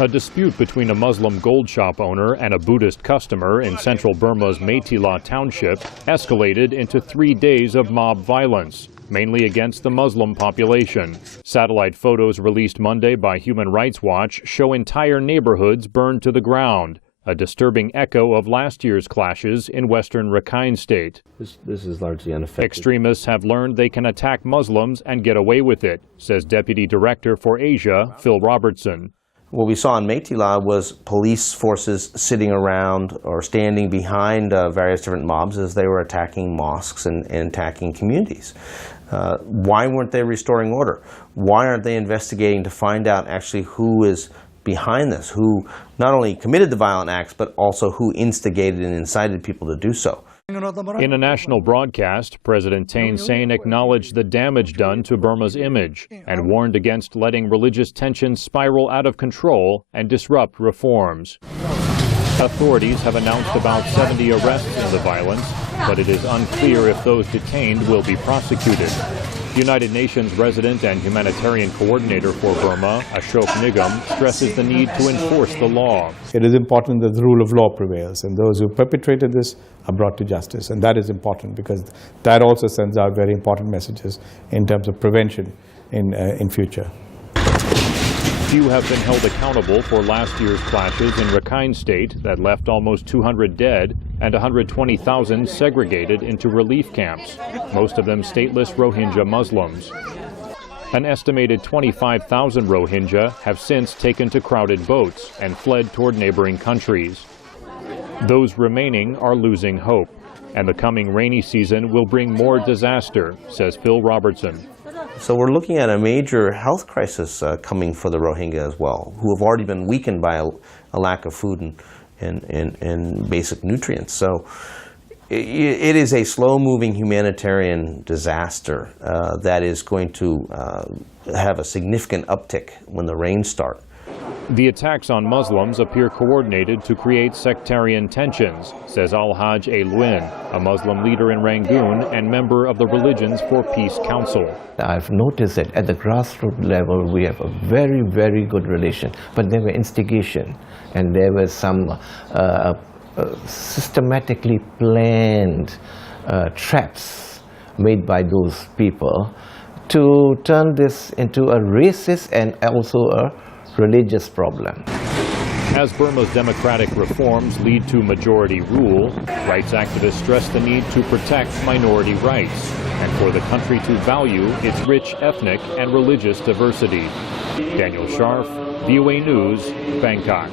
A dispute between a Muslim gold shop owner and a Buddhist customer in central Burma's Meitila township escalated into 3 days of mob violence, mainly against the Muslim population. Satellite photos released Monday by Human Rights Watch show entire neighborhoods burned to the ground, a disturbing echo of last year's clashes in western Rakhine State. This is largely unaffected. Extremists have learned they can attack Muslims and get away with it, says Deputy Director for Asia, Phil Robertson. What we saw in Meitila was police forces sitting around or standing behind various different mobs as they were attacking mosques and attacking communities. Why weren't they restoring order? Why aren't they investigating to find out actually who is behind this, who not only committed the violent acts, but also who instigated and incited people to do so? In a national broadcast, President Thein Sein acknowledged the damage done to Burma's image and warned against letting religious tensions spiral out of control and disrupt reforms. Authorities have announced about 70 arrests in the violence, but it is unclear if those detained will be prosecuted. United Nations resident and humanitarian coordinator for Burma, Ashok Nigam, stresses the need to enforce the law. It is important that the rule of law prevails, and those who perpetrated this are brought to justice. And that is important because that also sends out very important messages in terms of prevention in future. Few have been held accountable for last year's clashes in Rakhine State that left almost 200 dead and 120,000 segregated into relief camps, most of them stateless Rohingya Muslims. An estimated 25,000 Rohingya have since taken to crowded boats and fled toward neighboring countries. Those remaining are losing hope, and the coming rainy season will bring more disaster, says Phil Robertson. So we're looking at a major health crisis coming for the Rohingya as well, who have already been weakened by a lack of food and basic nutrients. So it is a slow-moving humanitarian disaster that is going to have a significant uptick when the rains start. The attacks on Muslims appear coordinated to create sectarian tensions, says Al-Haj A-Luin, a Muslim leader in Rangoon and member of the Religions for Peace Council. I've noticed that at the grassroots level we have a very, very good relation, but there were instigation and there was some systematically planned traps made by those people to turn this into a racist and also a religious problem. As Burma's democratic reforms lead to majority rule, rights activists stress the need to protect minority rights and for the country to value its rich ethnic and religious diversity. Daniel Schearf, VOA News, Bangkok.